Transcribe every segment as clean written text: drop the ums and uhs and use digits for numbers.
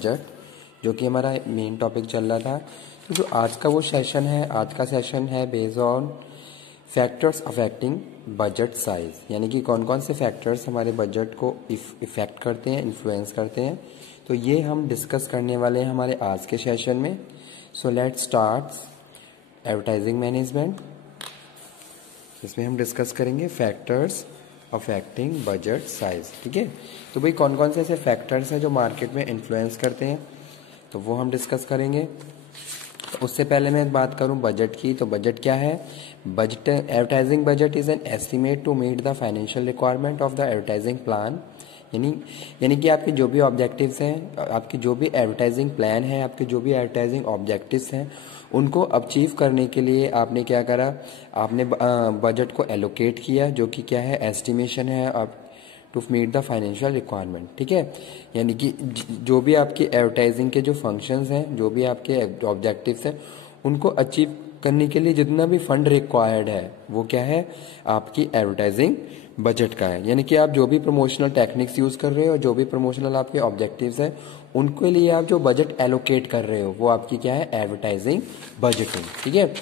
Budget, जो कि हमारा मेन टॉपिक चल रहा था। तो जो आज का वो सेशन है, आज का सेशन है based on factors affecting budget size, यानी कि कौन कौन से फैक्टर्स हमारे बजट को इफेक्ट करते हैं, इन्फ्लुएंस करते हैं। तो ये हम डिस्कस करने वाले हैं हमारे आज के सेशन में। So let's start advertising management. इसमें हम डिस्कस करेंगे फैक्टर्स अफेक्टिंग बजट साइज। ठीक है, तो भाई कौन कौन से ऐसे फैक्टर्स हैं जो मार्केट में इन्फ्लुएंस करते हैं, तो वो हम डिस्कस करेंगे। तो उससे पहले मैं बात करूं बजट की, तो बजट क्या है? Budget, advertising budget is an estimate to meet the financial requirement of the advertising plan. यानी कि आपके जो भी ऑब्जेक्टिव्स हैं, आपकी जो भी एडवर्टाइजिंग प्लान है, आपके जो भी एडवर्टाइजिंग ऑब्जेक्टिव्स हैं, उनको अचीव करने के लिए आपने क्या करा? आपने बजट को एलोकेट किया, जो कि क्या है? एस्टिमेशन है आप to meet the financial requirement. ठीक है, यानी कि जो भी आपकी एडवर्टाइजिंग के जो फंक्शंस हैं, जो भी आपके ऑब्जेक्टिव्स हैं, उनको अचीव करने के लिए जितना भी फंड रिक्वायर्ड है, वो क्या है? आपकी एडवर्टाइजिंग बजट का है। यानी कि आप जो भी प्रमोशनल टेक्निक्स यूज कर रहे हो, जो भी प्रमोशनल आपके ऑब्जेक्टिव्स हैं, उनके लिए आप जो बजट एलोकेट कर रहे हो, वो आपकी क्या है? Advertising budgeting. ठीक है,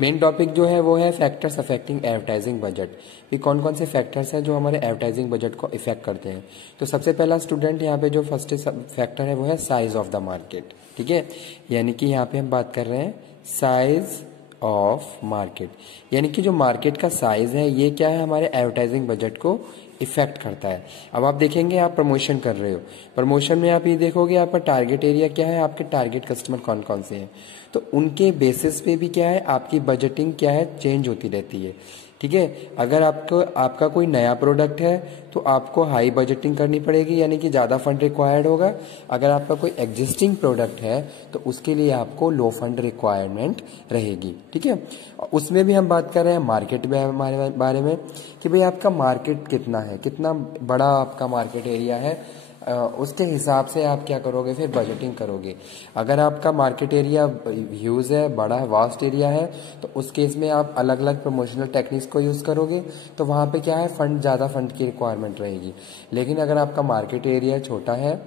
मेन टॉपिक जो है वो है फैक्टर्स अफेक्टिंग एडवर्टाइजिंग बजट। ये कौन कौन से फैक्टर्स हैं जो हमारे एडवर्टाइजिंग बजट को इफेक्ट करते हैं। तो सबसे पहला स्टूडेंट यहाँ पे जो फर्स्ट फैक्टर है वो है साइज ऑफ द मार्केट। ठीक है, यानी कि यहाँ पे हम बात कर रहे हैं साइज ऑफ मार्केट, यानी कि जो मार्केट का साइज है, ये क्या है? हमारे एडवर्टाइजिंग बजट को इफेक्ट करता है। अब आप देखेंगे, आप प्रमोशन कर रहे हो, प्रमोशन में आप ये देखोगे आपका टारगेट एरिया क्या है, आपके टारगेट कस्टमर कौन कौन से हैं, तो उनके बेसिस पे भी क्या है? आपकी बजटिंग क्या है? चेंज होती रहती है। ठीक है, अगर आपका कोई नया प्रोडक्ट है तो आपको हाई बजटिंग करनी पड़ेगी, यानी कि ज़्यादा फंड रिक्वायर्ड होगा। अगर आपका कोई एग्जिस्टिंग प्रोडक्ट है तो उसके लिए आपको लो फंड रिक्वायरमेंट रहेगी। ठीक है, उसमें भी हम बात कर रहे हैं मार्केट में बारे में कि भाई आपका मार्केट कितना है, कितना बड़ा आपका मार्केट एरिया है, उसके हिसाब से आप क्या करोगे? फिर बजटिंग करोगे। अगर आपका मार्केट एरिया ह्यूज है, बड़ा है, वास्ट एरिया है, तो उस केस में आप अलग अलग प्रमोशनल टेक्निक्स को यूज करोगे, तो वहां पे क्या है? फंड, ज्यादा फंड की रिक्वायरमेंट रहेगी। लेकिन अगर आपका मार्केट एरिया छोटा है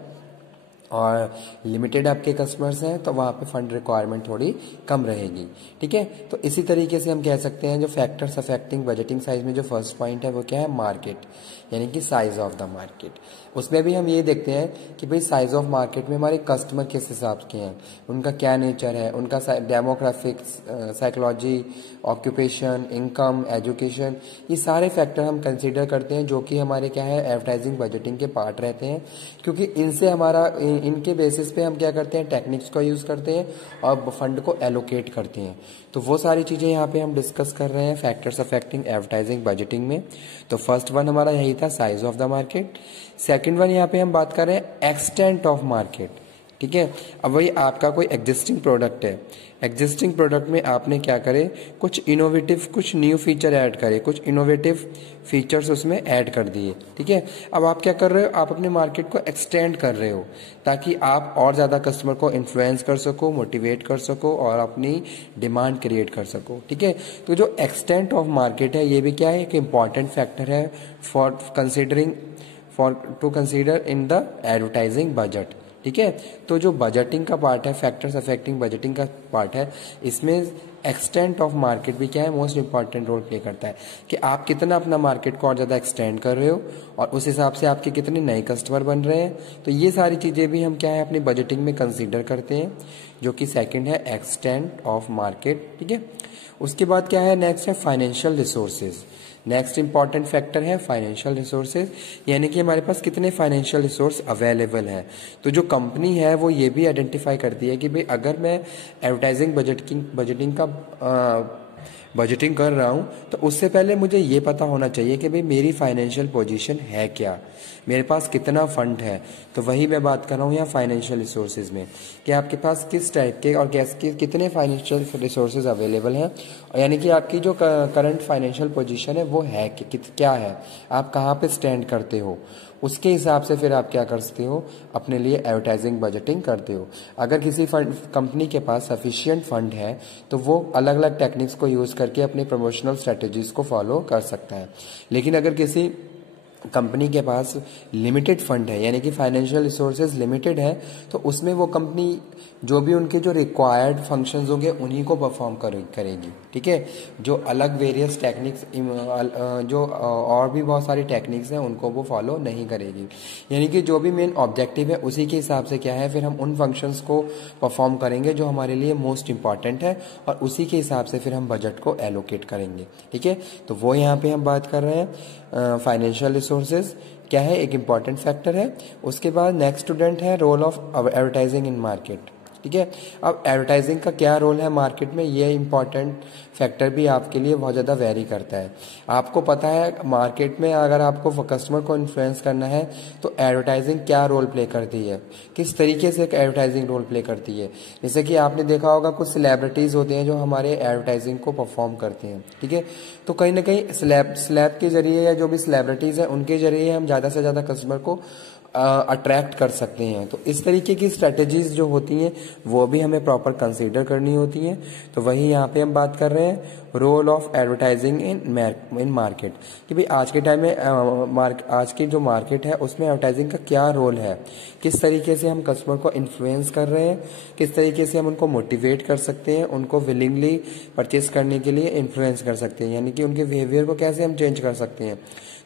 और लिमिटेड आपके कस्टमर्स हैं, तो वहां पे फंड रिक्वायरमेंट थोड़ी कम रहेगी। ठीक है, तो इसी तरीके से हम कह सकते हैं जो फैक्टर्स अफेक्टिंग बजटिंग साइज में जो फर्स्ट पॉइंट है वो क्या है? मार्केट, यानी कि साइज ऑफ द मार्केट। उसमें भी हम ये देखते हैं कि भाई साइज ऑफ मार्केट में हमारे कस्टमर किस हिसाब के हैं, उनका क्या नेचर है, उनका demographics, psychology, occupation, income, education, ये सारे फैक्टर हम कंसीडर करते हैं, जो कि हमारे क्या है? एडवर्टाइजिंग बजटिंग के पार्ट रहते हैं। क्योंकि इनसे हमारा, इनके बेसिस पे हम क्या करते हैं? टेक्निक्स को यूज करते हैं और फंड को एलोकेट करते हैं। तो वो सारी चीजें यहाँ पे हम डिस्कस कर रहे हैं फैक्टर्स अफेक्टिंग एडवर्टाइजिंग बजटिंग में। तो फर्स्ट वन हमारा यही था, size of the market. Second one यहाँ पे हम बात कर रहे हैं एक्सटेंट ऑफ मार्केट। ठीक है, अब वही आपका कोई एग्जिस्टिंग प्रोडक्ट है, एग्जिस्टिंग प्रोडक्ट में आपने क्या करे? कुछ इनोवेटिव, कुछ न्यू फीचर ऐड करे, कुछ इनोवेटिव फीचर्स उसमें ऐड कर दिए। ठीक है, अब आप क्या कर रहे हो? आप अपने मार्केट को एक्सटेंड कर रहे हो, ताकि आप और ज्यादा कस्टमर को इन्फ्लुएंस कर सको, मोटिवेट कर सको और अपनी डिमांड क्रिएट कर सको। ठीक है, तो जो एक्सटेंट ऑफ मार्केट है, ये भी क्या है? एक इंपॉर्टेंट फैक्टर है for to consider in the advertising budget. ठीक है, तो जो बजटिंग का पार्ट है, फैक्टर्स अफेक्टिंग बजटिंग का पार्ट है, इसमें एक्सटेंट ऑफ मार्केट भी क्या है? मोस्ट इंपॉर्टेंट रोल प्ले करता है कि आप कितना अपना मार्केट को और ज्यादा एक्सटेंड कर रहे हो और उस हिसाब से आपके कितने नए कस्टमर बन रहे हैं। तो ये सारी चीजें भी हम क्या है? अपनी बजटिंग में कंसीडर करते हैं, जो कि सेकंड है एक्सटेंट ऑफ मार्केट। ठीक है, उसके बाद क्या है? नेक्स्ट है financial resources. Next important factor है फाइनेंशियल रिसोर्सेज, यानी कि हमारे पास कितने फाइनेंशियल रिसोर्स अवेलेबल हैं। तो जो कंपनी है वो ये भी आइडेंटिफाई करती है कि भाई अगर मैं एडवर्टाइजिंग बजटिंग कर रहा हूं, तो उससे पहले मुझे ये पता होना चाहिए कि भाई मेरी फाइनेंशियल पोजीशन है क्या, मेरे पास कितना फंड है। तो वही मैं बात कर रहा हूँ यहाँ फाइनेंशियल रिसोर्सेज में, कि आपके पास किस टाइप के और कितने फाइनेंशियल रिसोर्सेज अवेलेबल हैं, यानी कि आपकी जो करंट फाइनेंशियल पोजीशन है वो है कि क्या है, आप कहाँ पे स्टैंड करते हो, उसके हिसाब से फिर आप क्या करते हो? अपने लिए एडवर्टाइजिंग बजटिंग करते हो। अगर किसी कंपनी के पास सफिशिएंट फंड है तो वो अलग अलग टेक्निक्स को यूज करके अपने प्रमोशनल स्ट्रेटेजीज को फॉलो कर सकता है। लेकिन अगर किसी कंपनी के पास लिमिटेड फंड है, यानी कि फाइनेंशियल रिसोर्सेज लिमिटेड है, तो उसमें वो कंपनी जो भी उनके जो रिक्वायर्ड फंक्शंस होंगे उन्हीं को परफॉर्म करेगी। ठीक है, जो अलग वेरियस टेक्निक्स जो और भी बहुत सारी टेक्निक्स हैं उनको वो फॉलो नहीं करेगी। यानी कि जो भी मेन ऑब्जेक्टिव है उसी के हिसाब से क्या है, फिर हम उन फंक्शंस को परफॉर्म करेंगे जो हमारे लिए मोस्ट इंपॉर्टेंट है, और उसी के हिसाब से फिर हम बजट को एलोकेट करेंगे। ठीक है, तो वो यहाँ पे हम बात कर रहे हैं फाइनेंशियल रिसोर्सेज क्या है, एक इम्पॉर्टेंट फैक्टर है। उसके बाद नेक्स्ट स्टूडेंट है role of advertising in market. ठीक है, अब एडवर्टाइजिंग का क्या रोल है मार्केट में, ये इंपॉर्टेंट फैक्टर भी आपके लिए बहुत ज़्यादा वेरी करता है। आपको पता है मार्केट में अगर आपको कस्टमर को इन्फ्लुएंस करना है तो एडवर्टाइजिंग क्या रोल प्ले करती है, किस तरीके से एडवर्टाइजिंग रोल प्ले करती है। जैसे कि आपने देखा होगा कुछ सेलिब्रिटीज़ होते हैं जो हमारे एडवर्टाइजिंग को परफॉर्म करते हैं। ठीक है, तो कहीं ना कहीं स्लैब के जरिए या जो भी सेलिब्रिटीज़ हैं उनके जरिए हम ज़्यादा से ज़्यादा कस्टमर को अट्रैक्ट कर सकते हैं। तो इस तरीके की स्ट्रेटेजीज जो होती हैं वो भी हमें प्रॉपर कंसीडर करनी होती हैं। तो वही यहाँ पे हम बात कर रहे हैं role of advertising in market, कि भाई आज के टाइम में आज की जो मार्केट है उसमें एडवर्टाइजिंग का क्या रोल है, किस तरीके से हम कस्टमर को इन्फ्लुएंस कर रहे हैं, किस तरीके से हम उनको मोटिवेट कर सकते हैं, उनको विलिंगली परचेस करने के लिए इन्फ्लुएंस कर सकते हैं, यानी कि उनके बिहेवियर को कैसे हम चेंज कर सकते हैं।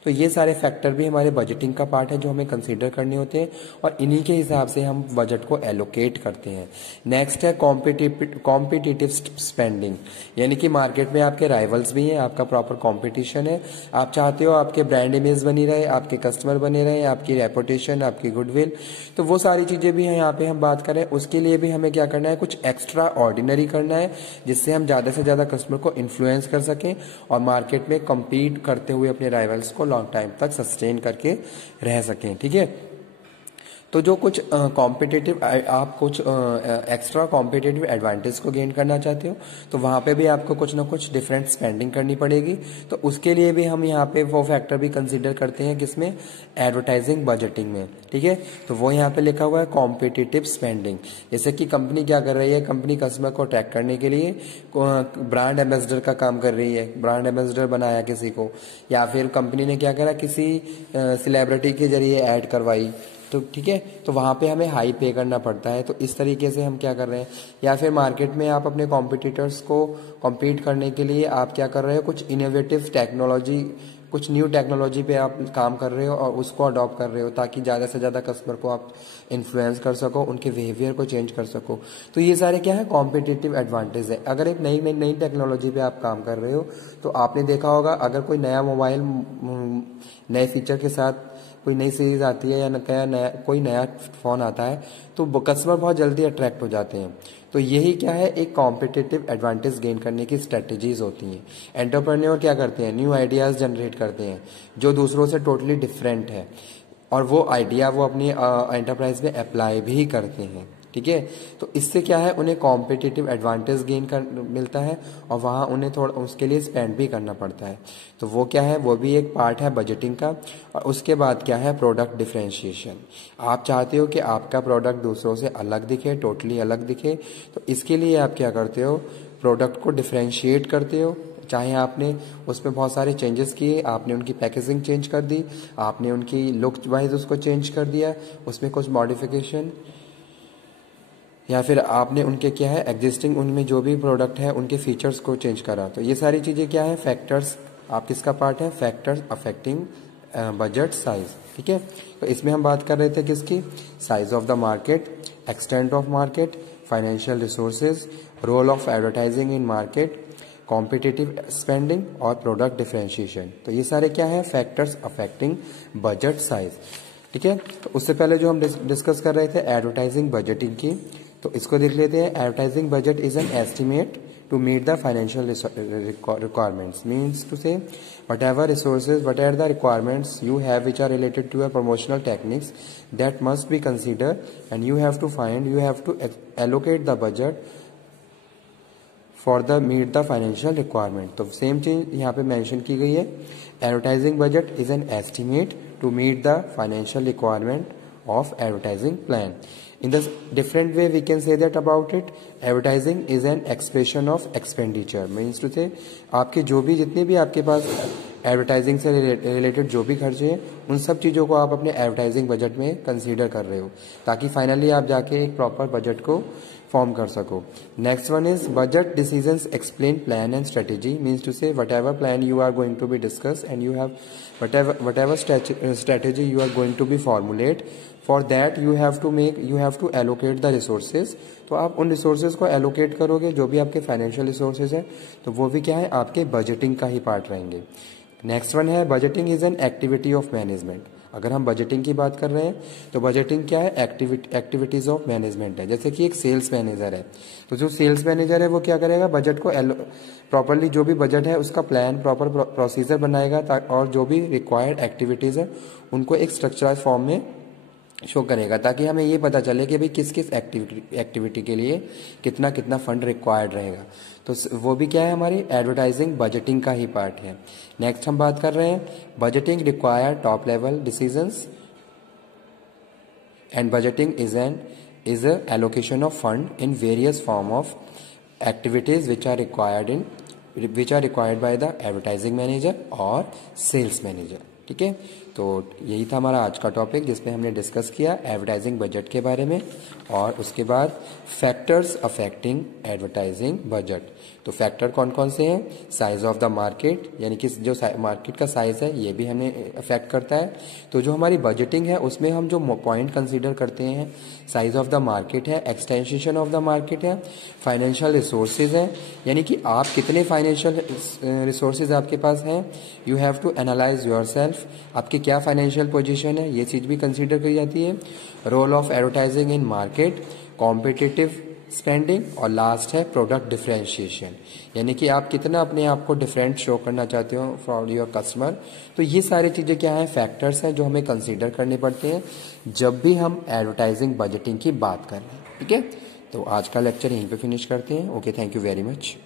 तो ये सारे फैक्टर भी हमारे बजटिंग का पार्ट है जो हमें कंसीडर करने होते हैं, और इन्हीं के हिसाब से हम बजट को एलोकेट करते हैं। नेक्स्ट है कॉम्पिटिटिव स्पेंडिंग, यानी कि मार्केट में आपके राइवल्स भी हैं, आपका प्रॉपर कॉम्पिटिशन है, आप चाहते हो आपके ब्रांड इमेज बनी रहे, आपके कस्टमर बने रहे, आपकी रेपुटेशन, आपकी गुडविल, तो वो सारी चीज़ें भी हैं यहाँ पे हम बात करें। उसके लिए भी हमें क्या करना है, कुछ एक्स्ट्रा ऑर्डिनरी करना है जिससे हम ज़्यादा से ज़्यादा कस्टमर को इन्फ्लुएंस कर सकें और मार्केट में कम्पीट करते हुए अपने राइवल्स को लॉन्ग टाइम तक सस्टेन करके रह सकें। ठीक है, तो जो कुछ कॉम्पिटिटिव आप कुछ एक्स्ट्रा कॉम्पिटिटिव एडवांटेज को गेन करना चाहते हो तो वहाँ पे भी आपको कुछ ना कुछ डिफरेंट स्पेंडिंग करनी पड़ेगी। तो उसके लिए भी हम यहाँ पे वो फैक्टर भी कंसीडर करते हैं किसमें, एडवर्टाइजिंग बजटिंग में। ठीक है, तो वो यहाँ पे लिखा हुआ है कॉम्पिटिटिव स्पेंडिंग। जैसे कि कंपनी क्या कर रही है, कंपनी कस्टमर को अट्रैक्ट करने के लिए ब्रांड एम्बेसडर का काम कर रही है, ब्रांड एम्बेसडर बनाया किसी को, या फिर कंपनी ने क्या करा, किसी सेलिब्रिटी के जरिए ऐड करवाई, तो ठीक है, तो वहाँ पे हमें हाई पे करना पड़ता है। तो इस तरीके से हम क्या कर रहे हैं, या फिर मार्केट में आप अपने कॉम्पिटिटर्स को कॉम्पीट करने के लिए आप क्या कर रहे हो, कुछ इनोवेटिव टेक्नोलॉजी, कुछ न्यू टेक्नोलॉजी पे आप काम कर रहे हो और उसको अडॉप्ट कर रहे हो ताकि ज़्यादा से ज़्यादा कस्टमर को आप इन्फ्लुएंस कर सको, उनके बिहेवियर को चेंज कर सको। तो ये सारे क्या है, कॉम्पिटिटिव एडवांटेज है। अगर एक नई टेक्नोलॉजी पे आप काम कर रहे हो तो आपने देखा होगा अगर कोई नया मोबाइल नए फीचर के साथ कोई नई सीरीज आती है या कोई नया फोन आता है तो कस्टमर बहुत जल्दी अट्रैक्ट हो जाते हैं। तो यही क्या है, एक कॉम्पिटिटिव एडवांटेज गेन करने की स्ट्रेटजीज होती हैं। एंटरप्रेन्योर क्या करते हैं, न्यू आइडियाज जनरेट करते हैं जो दूसरों से टोटली डिफरेंट है, और वो आइडिया वो अपनी एंटरप्राइज में अप्लाई भी करते हैं। ठीक है, तो इससे क्या है, उन्हें कॉम्पिटिटिव एडवांटेज गेन कर मिलता है और वहाँ उन्हें थोड़ा उसके लिए स्पेंड भी करना पड़ता है। तो वो क्या है, वो भी एक पार्ट है बजटिंग का। और उसके बाद क्या है, प्रोडक्ट डिफरेंशिएशन। आप चाहते हो कि आपका प्रोडक्ट दूसरों से अलग दिखे, टोटली अलग दिखे, तो इसके लिए आप क्या करते हो, प्रोडक्ट को डिफरेंशिएट करते हो। चाहे आपने उसमें बहुत सारे चेंजेस किए, आपने उनकी पैकेजिंग चेंज कर दी, आपने उनकी लुक वाइज उसको चेंज कर दिया, उसमें कुछ मॉडिफिकेशन, या फिर आपने उनके क्या है एग्जिस्टिंग उनमें जो भी प्रोडक्ट है उनके फीचर्स को चेंज करा। तो ये सारी चीज़ें क्या है, फैक्टर्स, आप किसका पार्ट है, फैक्टर्स अफेक्टिंग बजट साइज। ठीक है, तो इसमें हम बात कर रहे थे किसकी, size of the market, extent of market, financial resources, role of advertising in market, competitive spending और प्रोडक्ट डिफरेंशिएशन। तो ये सारे क्या है, फैक्टर्स अफेक्टिंग बजट साइज। ठीक है, तो उससे पहले जो हम डिस्कस कर रहे थे एडवर्टाइजिंग बजटिंग की, तो इसको देख लेते हैं। Advertising budget is an estimate to meet the financial requirements, means to say whatever the requirements you have which are related to your promotional techniques that must be considered, and you have to allocate the budget for the meet the financial requirement। तो same चीज यहाँ पे mention की गई है, advertising budget is an estimate to meet the financial requirement of advertising plan। In the different way we can say that about it, advertising is an expression of expenditure, means to say आपके जो भी जितने भी आपके पास advertising से related जो भी खर्चे हैं उन सब चीज़ों को आप अपने एडवर्टाइजिंग बजट में कंसीडर कर रहे हो, ताकि फाइनली आप जाके एक प्रॉपर बजट को फॉर्म कर सको। Next one is budget decisions explain plan and strategy, means to say whatever plan you are going to be discuss and you have whatever strategy you are going to be formulate, for that you have to allocate the resources। तो आप उन resources को allocate करोगे, जो भी आपके financial resources है तो वो भी क्या है, आपके बजटिंग का ही पार्ट रहेंगे। नेक्स्ट वन है budgeting is an activity of management. अगर हम बजटिंग की बात कर रहे हैं तो बजटिंग क्या है, एक्टिविटीज ऑफ मैनेजमेंट है। जैसे कि एक सेल्स मैनेजर है, तो जो सेल्स मैनेजर है वो क्या करेगा, बजट को प्रॉपरली, जो भी बजट है उसका प्लान प्रॉपर प्रोसीजर बनाएगा, और जो भी रिक्वायर्ड एक्टिविटीज है उनको एक स्ट्रक्चराइज फॉर्म में शो करेगा, ताकि हमें ये पता चले कि भाई किस किस एक्टिविटी के लिए कितना कितना फंड रिक्वायर्ड रहेगा। तो वो भी क्या है, हमारी एडवर्टाइजिंग बजटिंग का ही पार्ट है। नेक्स्ट हम बात कर रहे हैं budgeting require top level decisions and budgeting is allocation of fund in various form of activities which are required by the advertising manager और सेल्स मैनेजर। ठीक है, तो यही था हमारा आज का टॉपिक, जिसमें हमने डिस्कस किया एडवर्टाइजिंग बजट के बारे में, और उसके बाद फैक्टर्स अफेक्टिंग एडवर्टाइजिंग बजट। तो फैक्टर कौन कौन से हैं, साइज ऑफ द मार्केट, यानी कि जो मार्केट का साइज है ये भी हमें अफेक्ट करता है। तो जो हमारी बजटिंग है उसमें हम जो पॉइंट कंसीडर करते हैं, साइज ऑफ द मार्केट है, एक्सटेंशन ऑफ द मार्केट है, फाइनेंशियल रिसोर्सेज हैं, यानी कि आप कितने फाइनेंशियल रिसोर्सेज आपके पास हैं, you have to analyse yourself, आपकी क्या फाइनेंशियल पोजीशन है, ये चीज़ भी कंसीडर की जाती है। Role of advertising in market, competitive spending, और लास्ट है प्रोडक्ट डिफरेंशिएशन, यानी कि आप कितना अपने आप को डिफरेंट शो करना चाहते हो फॉर योर कस्टमर। तो ये सारी चीज़ें क्या है, फैक्टर्स हैं जो हमें कंसीडर करने पड़ते हैं जब भी हम एडवर्टाइजिंग बजटिंग की बात कर रहे हैं। ठीक है, तो आज का लेक्चर यहीं पे फिनिश करते हैं। Okay, thank you very much.